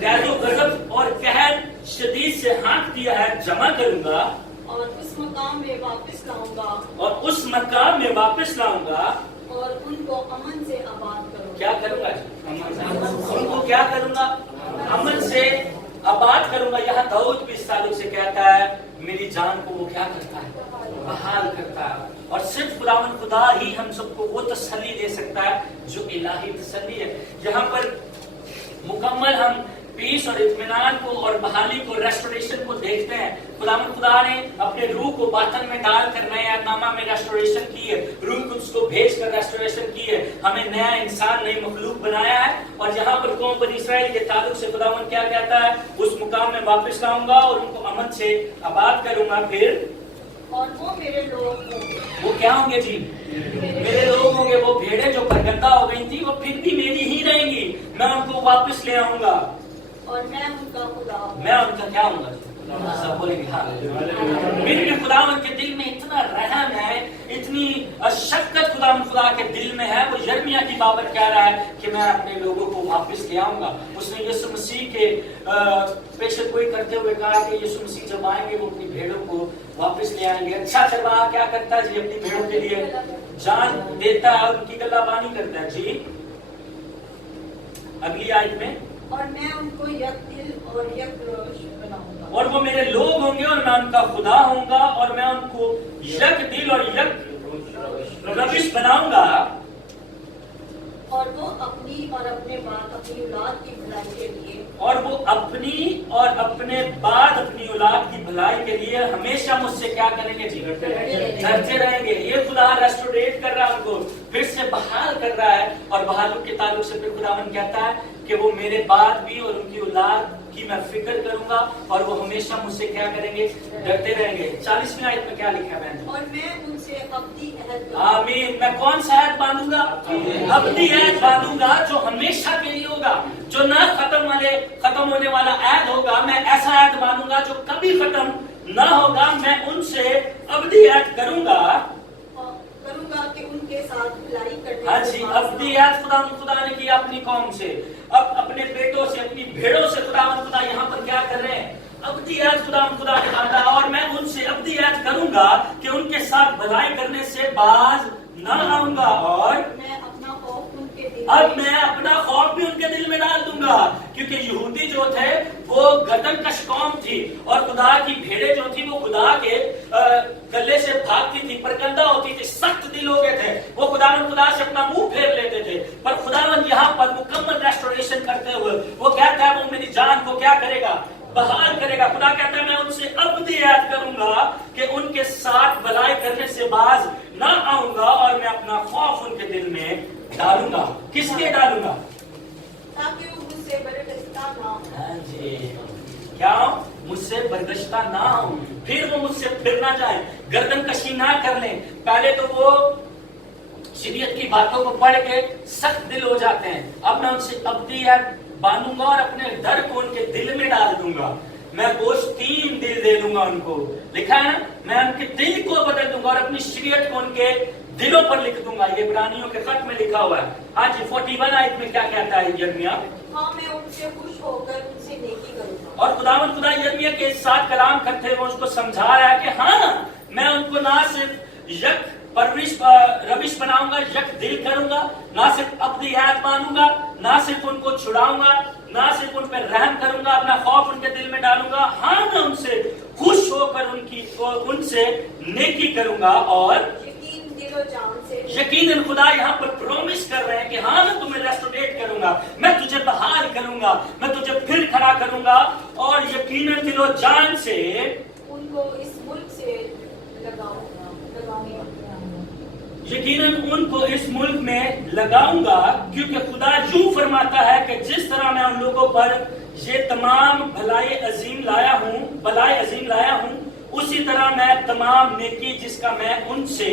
गैज़ो गजब और कहर शदीद से हाँक दिया है जमा करूंगा और उस मकाम में वापस लाऊंगा और उस मकाम में वापस लाऊंगा और उनको अमन से आबाद करूंगा। क्या करूंगा उनको क्या करूंगा, अमन से आबाद करूंगा। यहाँ दाऊद भी इस ताल्लुक से कहता है मेरी जान को वो क्या करता है, बहाल करता है। और सिर्फ खुदावंद खुदा ही हम सबको वो तसल्ली दे सकता है जो इलाही तसल्ली है। यहाँ पर मुकम्मल हम पीस और इत्मीनान को और बहाली को, रेस्टोरेशन को देखते हैं। खुदावंद खुदा ने अपने रूह को बातन में डालकर नए ऐतनामा में रेस्टोरेशन की है, रूह कुद्स को भेजकर रेस्टोरेशन की है, हमें नया इंसान, नई मखलूक बनाया है। और यहाँ पर कौम बनी इस्राएल के ताल्लुक से खुदावंद क्या कहता है, उस मुकाम में वापस लाऊंगा और उनको अमन से आबाद करूंगा। फिर और वो मेरे लोग होंगे। वो क्या होंगे जी, मेरे लोग होंगे। वो भेड़ें जो बरगंदा हो गई थी वो फिर भी मेरी ही रहेंगी, मैं उनको वापस ले आऊंगा और मैं उनका खुदा हूँ। मैं उनका क्या होऊंगा, सब बोलेंगे हाँ। फिर भी खुदावंद के दिल में इतना रहम है, इतनी शफ़क़त खुदावंद खुदा के दिल में है। वो यिर्मयाह की बाबत कह रहा है कि मैं अपने लोगों को वापस ले आऊंगा। उसने यीशु मसीह के पेशगोई करते हुए कहा कि यीशु मसीह जब आएंगे वो अपनी भेड़ों को वापस ले आएंगे। अच्छा चरवाहा क्या करता है जी, अपनी भेड़ों के लिए जान देता है और उनकी गलाबानी करता है जी। अगली आयत में, और मैं उनको यक दिल और यक रोश बनाऊंगा। और वो मेरे लोग होंगे और मैं उनका खुदा होऊंगा और मैं उनको यक दिल और यक रविश बनाऊंगा। और वो अपनी और अपने बाद अपनी औलाद की भलाई के लिए, और वो अपनी और अपने बाद अपनी औलाद की भलाई के लिए हमेशा मुझसे क्या करेंगे जी, डरते रहेंगे। ये खुदा रेस्टोरेट कर रहा है, उनको फिर से बहाल कर रहा है। और बहाली के ताल्लुक से फिर खुदावंद कहता है कि वो मेरे बाद भी और उनकी औलाद की मैं फिक्र करूंगा और वो हमेशा मुझसे क्या करेंगे, डरते रहेंगे। 40वीं आयत में क्या लिखा है बहन? और मैं उनसे अब्दी अहद आमीन। मैं कौन सा अहद बांधूंगा? अब्दी अहद बांधूंगा जो हमेशा के लिए होगा, जो ना खत्म होने वाला अहद होगा। मैं ऐसा अहद बांधूंगा जो कभी खत्म ना होगा। मैं उनसे अब्दी अहद करूंगा कि उनके साथ भलाई करने। हाँ जी, अब्दी अहद खुदा ने किया अपनी कौम से, अब अपने बेटों से, अपनी भेड़ों से खुदा यहाँ पर क्या कर रहे हैं, अब्दी अहद खुदा ने बांधा। और मैं उनसे अब्दी अहद करूंगा कि उनके साथ भलाई करने से बाज न आऊंगा। और मैं अपना खौफ उनके दिल अब मैं अपना खौफ भी उनके दिल में डाल दूंगा, क्योंकि यहूदी जो थे वो गर्दनकश कौम थी और खुदा की भेड़ें जो थी वो खुदा के गले से भागती थी, परगंदा होती थी, सख्त दिल हो गए थे। वो खुदा से अपना मुंह फेर लेते थे। पर खुदावंद यहाँ पर मुकम्मल रेस्टोरेशन करते हुए वो कहता है वो मेरी जान को क्या करेगा, बहाल करेगा। खुदा कहता है मैं उनसे अब्दी अहद करूंगा कि उनके साथ भलाई करने से बाज न आऊंगा और मैं अपना खौफ उनके दिल में डालूंगा। किसके डालूंगा? ताकि वो मुझसे बरगश्ता ना हो। हाँ जी, क्या मुझसे बरगश्ता ना हो, फिर वो मुझसे फिर ना जाए, गर्दन कशी ना कर लें। पहले तो वो शरीयत की बातों को पढ़ के सख्त दिल हो जाते हैं। अब मैं उनसे अब्दी अहद बांधूंगा और अपने डर को उनके दिल में डाल दूंगा। मैं गोश्त 3 दिल दे दूंगा उनको। लिखा है ना, मैं उनके दिल को बदल दूंगा और अपनी शरीयत को उनके दिलों पर लिख दूंगा। ये इब्रानियों के खत में लिखा हुआ है। आज 41 आयत में क्या कहता है यिर्मयाह? हाँ, मैं उनसे खुश होकर उनसे नेकी करूंगा। और खुदा यिर्मयाह के साथ कलाम करते हुए उसको समझा रहा है कि हाँ, मैं उनको ना सिर्फ यक रविश बनाऊंगा, यक दिल करूंगा, ना सिर्फ अपनी याद मानूंगा, ना सिर्फ उनको छुड़ाऊंगा, ना सिर्फ उन पर रहम करूंगा, अपना खौफ उनके दिल में डालूंगा। हाँ, मैं उनसे खुश होकर उनसे नेकी करूंगा। और यकीनन खुदा यहाँ पर प्रॉमिस कर रहे हैं कि हाँ, मैं तुम्हें रेस्टोरेट करूंगा, मैं तुझे बहाल करूंगा, मैं तुझे फिर खड़ा करूंगा और यकीनन दिलो जान से उनको इस मुल्क से यकीनन उनको इस मुल्क में लगाऊंगा, क्योंकि खुदा यूं फरमाता है कि जिस तरह मैं उन लोगों पर ये तमाम भलाई अजीम लाया हूं, उसी तरह मैं तमाम नेकी जिसका मैं उनसे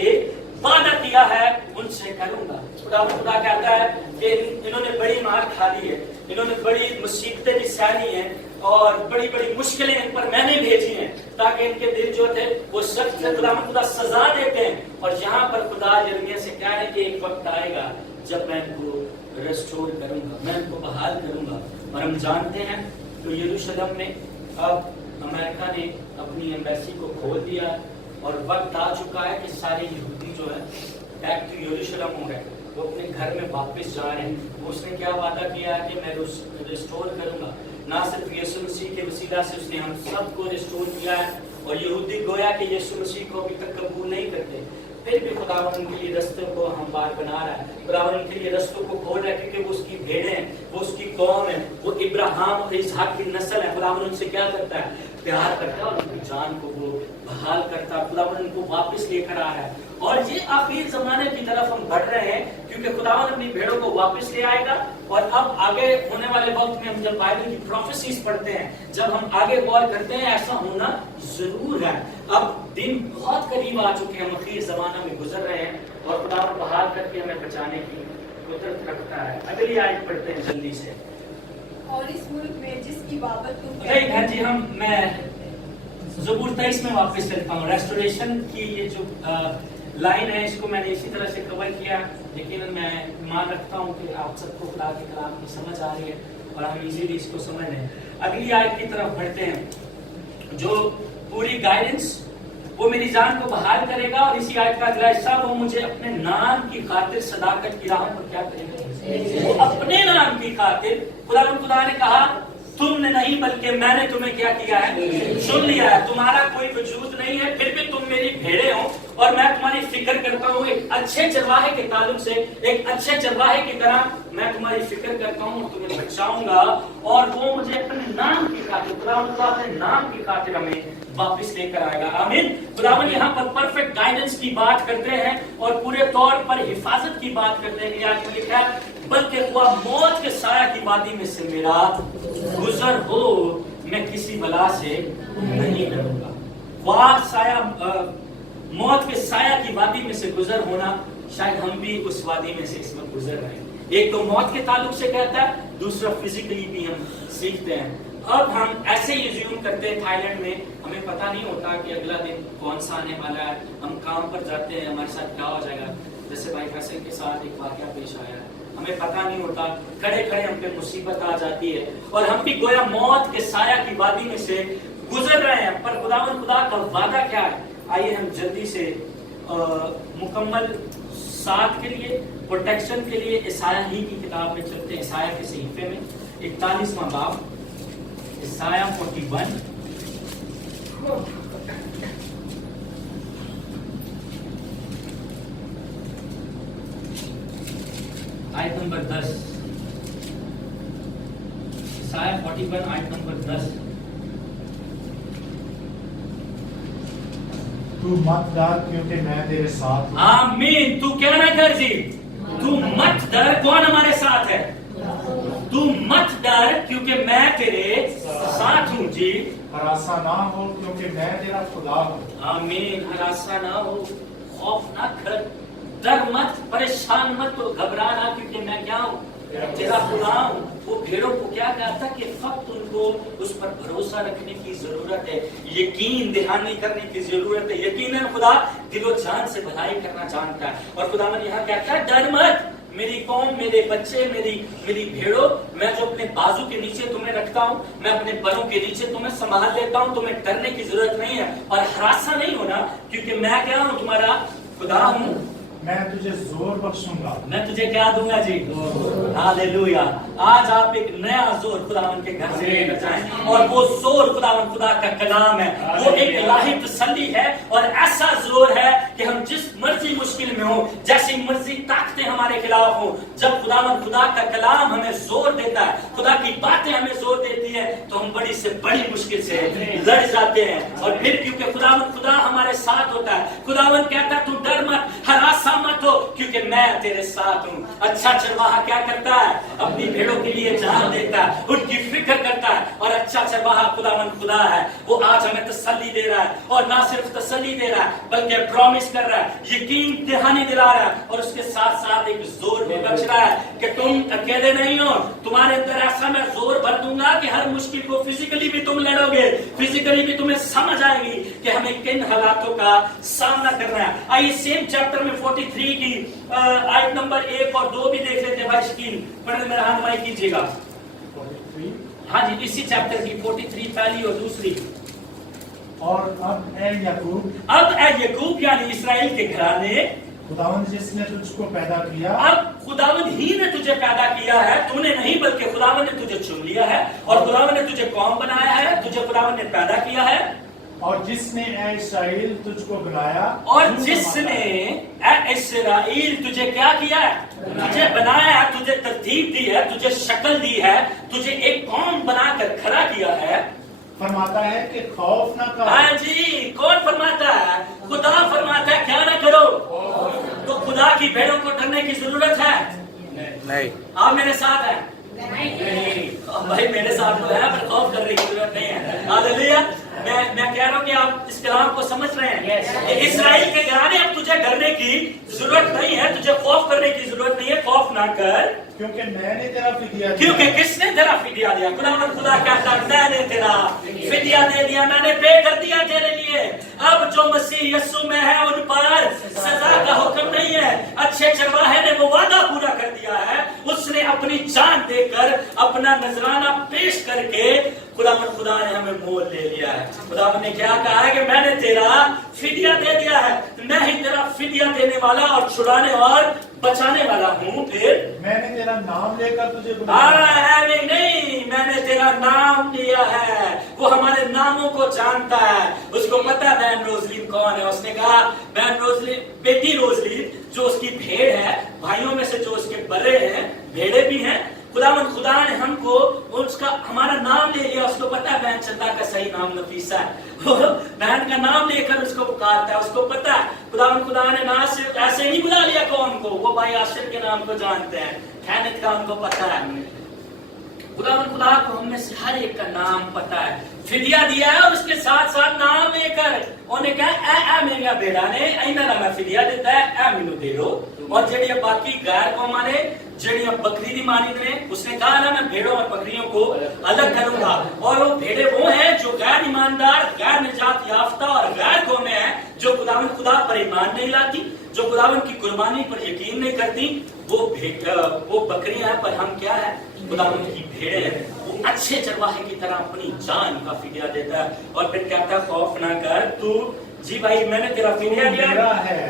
वादा किया है उनसे करूंगा। खुदा कहता है कि इन्होंने बड़ी मार खा ली है, इन्होंने बड़ी मुसीबतें भी सहनी है और बड़ी बड़ी मुश्किलें इन पर मैंने भेजी हैं ताकि इनके दिल जो थे वो सख्त से खुदा सजा देते हैं। और यहाँ पर खुदा यिर्मयाह से कह रहे हैं कि एक वक्त आएगा जब मैं इनको रेस्टोर करूंगा, मैं इनको बहाल करूंगा। और हम जानते हैं तो यरूशलेम में अब अमेरिका ने अपनी एम्बेसी को खोल दिया और वक्त आ चुका है कि सारे यहूदी जो है बैक टू यरूशलेम हो गए, वो अपने घर में वापस जा रहे हैं। उसने क्या वादा किया है कि मैं रिस्टोर करूंगा। ना सिर्फ यीशु मसीह के वसीला से उसने हम सबको रिस्टोर किया है और यहूदी गोया कि यीशु मसीह को अभी तक कबूल नहीं करते, फिर भी खुदावन उनके लिए रस्तों को हमवार बना रहा है। खुदावन उनके लिए रस्तों को खोल रहा है क्योंकि वो उसकी भेड़ें हैं, वो उसकी कौम है, वो इब्राहिम और इसहाक की नस्ल है। खुदावन उनसे क्या करता है? प्यार करता है और उनकी जान को वो बहाल करता है। खुदावन उनको वापस लेकर आ रहा है और ये आखिर जमाने की तरफ हम बढ़ रहे हैं क्योंकि खुदावन अपनी भेड़ों को वापस ले आएगा। और अब आगे होने वाले वक्त में हम जब बाइबल की प्रोफेसीज पढ़ते हैं, जब हम आगे गौर करते हैं, ऐसा होना जरूर है। अब दिन बहुत करीब आ चुके हैं, हम आखिर जमाना में गुजर रहे हैं और खुदावन बहाल करके हमें बचाने की कुदरत रखता है। अगली आयत पढ़ते हैं जल्दी से। और इस मुल्क में जिसकी बाबत तुम जी मैं ज़बूर 23 में वापस चलता हूँ। रेस्टोरेशन की ये जो लाइन है इसको मैंने इसी तरह से कवर किया, लेकिन मैं मान रखता हूँ कि आप सबको खुदा के कलाम की समझ आ रही है और हम इजीली इसको समझ रहे हैं। अगली आयत की तरफ बढ़ते हैं। जो पूरी गाइडेंस वो मेरी जान को बहाल करेगा और इसी आयत का अगला हिस्सा, वो मुझे अपने नाम की खातिर सदाकत की राह पर क्या करेगा? वो अपने नाम की खातिर खुदा ने कहा तुमने नहीं बल्कि मैंने तुम्हें क्या किया है? सुन लिया है। तुम्हारा कोई वजूद नहीं है, फिर भी तुम मेरी भेड़े हो और मैं तुम्हारी फिक्र करता हूँ। एक अच्छे चरवाहे के ताल्लुक से, एक अच्छे चरवाहे की तरह मैं तुम्हारी फिक्र करता हूँ, तुम्हें बचाऊंगा और वो मुझे अपने नाम की खातिर, खुदावंद अपने नाम की खातिर हमें वापस लेकर आएगा। आमीन। खुदावंद यहाँ पर परफेक्ट गाइडेंस की बात करते हैं और पूरे तौर पर हिफाजत की बात करते हैं। आज में लिखा है बल्कि हुआ मौत के साया की वादी में से मेरा गुजर हो, मैं किसी बला से नहीं डरूंगा। वह साया मौत के साया की वादी में से गुजर होना, शायद हम भी उस वादी में से इसमें गुजर रहे हैं। एक तो मौत के ताल्लुक से कहता है, दूसरा फिजिकली भी हम सीखते हैं। अब हम ऐसे ही ज्यूम करते हैं थाईलैंड में, हमें पता नहीं होता कि अगला दिन कौन सा आने वाला है। हम काम पर जाते हैं, हमारे साथ क्या हो जाएगा। जैसे भाई फैसल के साथ एक वाकया पेश आया है, हमें पता नहीं होता, खड़े खड़े हम पे मुसीबत आ जाती है और हम भी गोया मौत के साया की वादी में से गुजर रहे हैं। पर खुदा का वादा क्या है? आइए हम जल्दी से मुकम्मल साथ के लिए, प्रोटेक्शन के लिए ईसाया ही की किताब में चलते हैं। ईसाया के सहीफे में 41वां बाब, ईसाया 41 आयत नंबर 10। ईसाया 41 आयत नंबर 10। तू मत डर क्योंकि मैं तेरे साथ हूं। आमीन। तू क्या ना कर जी, तू मत डर। कौन हमारे साथ है? तू मत डर क्योंकि मैं तेरे साथ हूँ जी। हरासा ना हो क्योंकि मैं तेरा खुदा हूँ। आमीन। हरासा ना हो, खौफ ना कर, डर मत, परेशान मत, तो घबराना क्योंकि मैं क्या हूँ? तेरा गुलाम वो भेड़ों को क्या कहता कि फक्त उनको उस पर भरोसा रखने की जरूरत है, यकीन दहानी करने की जरूरत है। यकीनन खुदा दिलो जान से भलाई करना जानता है। और खुदावन यहाँ कहता है डर मत, मेरी कौम, मेरे बच्चे, मेरी भेड़ों, मैं जो अपने बाजू के नीचे तुम्हें रखता हूँ, मैं अपने बलों के नीचे तुम्हें संभाल लेता हूँ, तुम्हें डरने की जरूरत नहीं है और हरासा नहीं होना, क्योंकि मैं क्या हूँ, तुम्हारा खुदा हूँ। मैं तुझे जोर बख्शूंगा। मैं तुझे क्या दूंगा जी? हालेलुया। आज आप एक नया जोर खुदावन के घर से लेकर जाएं और वो जोर खुदावन खुदा का कलाम है, वो एक इलाही तसल्ली है और ऐसा जोर है कि हम जिस मर्जी मुश्किल में हो, जैसी मर्जी ताकतें हमारे खिलाफ हो, जब खुदावन खुदा का कलाम हमें जोर देता है, खुदा की बातें हमें जोर देती है, तो हम बड़ी से बड़ी मुश्किल से लड़ जाते हैं। और फिर क्योंकि खुदावन खुदा हमारे साथ होता है, खुदावन कहता है तू डर मत, हरासा मत हो, क्योंकि मैं तेरे साथ हूँ। अच्छा चरवाहा क्या करता है? अपनी भेड़ों के लिए जान देता है, उनकी फिक्र करता है। और अच्छा चरवाहा खुदावन खुदा है, वो आज हमें तसल्ली दे रहा है और ना सिर्फ तसल्ली दे रहा है बल्कि प्रॉमिस कर रहा है, यकीन दहानी दिला रहा है और उसके साथ साथ एक जोर भी बच रहा है कि तुम अकेले नहीं हो, तुम्हारे अंदर ऐसा मैं जोर भर दूंगा कि हर मुश्किल को फिजिकली भी तुम लड़ोगे, फिजिकली भी तुम्हें समझ आएगी कि हमें किन हालातों का सामना करना है। आइए सेम चैप्टर में 43 की आयत नंबर 1 और 2 भी देख लेते हैं। भाई शकील पढ़ने में रहनुमाई कीजिएगा। हाँ जी, इसी चैप्टर की 43 पहली और दूसरी। और अब ए याकूब यानी इस्राएल के घराने, खुदावंद जिसने तुझको पैदा किया, अब खुदावंद ही ने तुझे पैदा किया है, तूने नहीं बल्कि खुदावंद ने तुझे चुन लिया है और खुदावंद ने तुझे कौम बनाया है, तुझे खुदावंद ने पैदा किया है। और जिसने ए इस्राएल तुझको बनाया, और जिसने ए इस्राएल तुझे क्या किया है? तुझे बनाया है, तुझे तरतीब दी है, तुझे शक्ल दी है, तुझे एक कौम बनाकर खड़ा किया है। फरमाता है कि खौफ ना कर। हाँ जी, कौन फरमाता है? खुदा फरमाता है क्या ना करो। तो खुदा की भेड़ों को डरने की जरूरत है? नहीं। आप मेरे साथ हैं? नहीं। भाई मेरे साथ तो है, पर खौफ करने की जरूरत नहीं है। हालेलुया। मैं कह रहा हूँ कि आप इस कलाम को समझ रहे हैं कि इस्राएल के घराने अब तुझे डरने की जरूरत नहीं है, तुझे खौफ करने की जरूरत नहीं है। खौफ ना कर, क्योंकि मैंने तेरा फिदिया दिया। क्योंकि किसने तेरा फिदिया दिया? खुदा कहता है मैंने तेरा फिदिया दे दिया, मैंने पे कर दिया तेरे लिए। अब जो मसीह यीशु में है उन पर सजा का हुक्म नहीं है। अच्छे चरवाहे ने वो वादा पूरा कर दिया है, उसने अपनी जान देकर अपना नजराना पेश करके खुदा ने हमें मोल ले लिया है। खुदा ने क्या कहा है कि मैंने तेरा फिदिया दे दिया है, मैं ही तेरा फिदिया देने वाला और छुड़ाने और बचाने वाला हूँ। फिर मैंने तेरा नाम लेकर तुझे बुलाया है। नहीं, मैंने तेरा नाम लिया है। वो हमारे नामों को जानता है, उसको पता है बहन रोजलीन कौन है। उसने कहा बहन रोजलीन, बेटी रोजलीन जो उसकी भेड़ है, भाइयों में से जो उसके बड़े हैं, भेड़े भी हैं। खुदा ने हमको उसका हमारा नाम ले लिया। उसको पता है बहन चंदा का सही नाम नफीसा है। बहन का नाम लेकर उसको पुकारता है, उसको पता है। खुदा ने ना सिर्फ ऐसे नहीं बुला लिया कौम को, वो भाई आशिर के नाम को जानते हैं, खैनत का उनको पता है। खुदा को हम में से हर एक का नाम पता है, फिदिया दिया है और उसके साथ साथ नाम लेकर उन्हें कहा ए मेरा बेड़ा ने इन्हें मैं फिदिया देता है, ए मैनू दे दो। और जड़िया बाकी गैर कौमां ने जड़िया बकरी नहीं मानी ने, उसने कहा ना मैं भेड़ों और बकरियों को अलग करूंगा। और वो भेड़े वो हैं जो गैर ईमानदार, गैर निजात याफ्ता और गैर कौमें हैं, जो खुदा पर ईमान नहीं लाती, जो खुदावन की कुर्बानी पर यकीन नहीं करती। वो बकरियां हैं, पर हम क्या है? खुदावन की भेड़े हैं। वो अच्छे चरवाहे की तरह अपनी जान का फिदिया देता है और फिर कहता है खौफ ना कर तू। जी भाई मैंने तेरा फिदिया दिया है,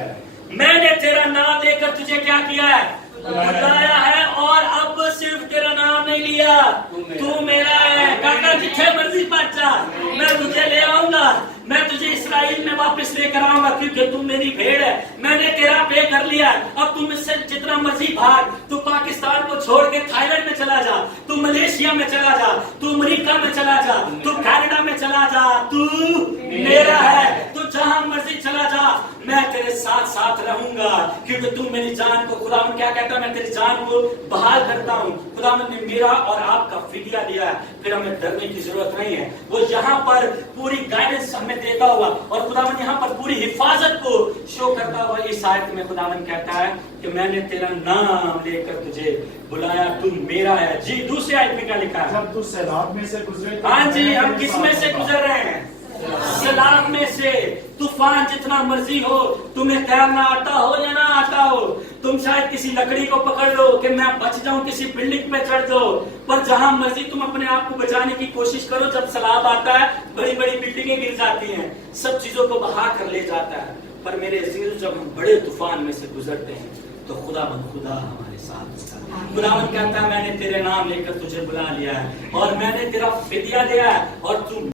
मैंने तेरा नाम लेकर तुझे क्या किया है? बुलाया है। और अब सिर्फ तेरा नाम नहीं लिया, तू मेरा है। काका जिथे मर्जी पहुंचा, मैं तुझे ले आऊंगा, मैं तुझे इस्राएल में वापस लेकर आऊंगा, क्योंकि तू मेरी भेड़ है। मैंने तेरा पे कर लिया। अब तुम इससे जितना मर्जी भाग, तू पाकिस्तान को छोड़ के थाईलैंड में चला जा, तू मलेशिया में चला जा, तू अमेरिका में चला जा, तू कनाडा में चला जा, तू मेरा है। तू जहां मर्जी चला जा, मैं तेरे साथ साथ रहूंगा, क्योंकि तू मेरी जान को, खुदावन क्या कहता है, मैं तेरी जान को बहाल करता हूँ। खुदावन ने मेरा और आपका फिदिया दिया है, फिर हमें डरने की जरूरत नहीं है। वो यहाँ पर पूरी गाइडेंस हमें देता हुआ और खुदावन यहाँ पर पूरी हिफाजत को शो करता हुआ इस इस आयत में खुदावन कहता है कि मैंने तेरा नाम लेकर तुझे बुलाया, तू मेरा है। जी दूसरी आयत में क्या लिखा है? जब तू सैलाब में से गुजरे तो हाँ जी, मैं हम तेरे किस साथ में से था। गुजर रहे हैं? सैलाब में से। तूफान जितना मर्जी हो, तुम्हें तैरना आता हो या ना आता हो, तुम शायद किसी लकड़ी को पकड़ लो कि मैं बच जाऊं, किसी बिल्डिंग पे चढ़ दो, पर जहां मर्जी तुम अपने आप को बचाने की कोशिश करो, जब सैलाब आता है बड़ी बड़ी बिल्डिंगें गिर जाती हैं, सब चीजों को बहा कर ले जाता है। पर मेरे अजीज, जब हम बड़े तूफान में से गुजरते हैं तो खुदा हमारे साथ होता है। खुदावन कहता है मैंने तेरे नाम लेकर तुझे बुला लिया है और मैंने तेरा फिदिया दिया है और तू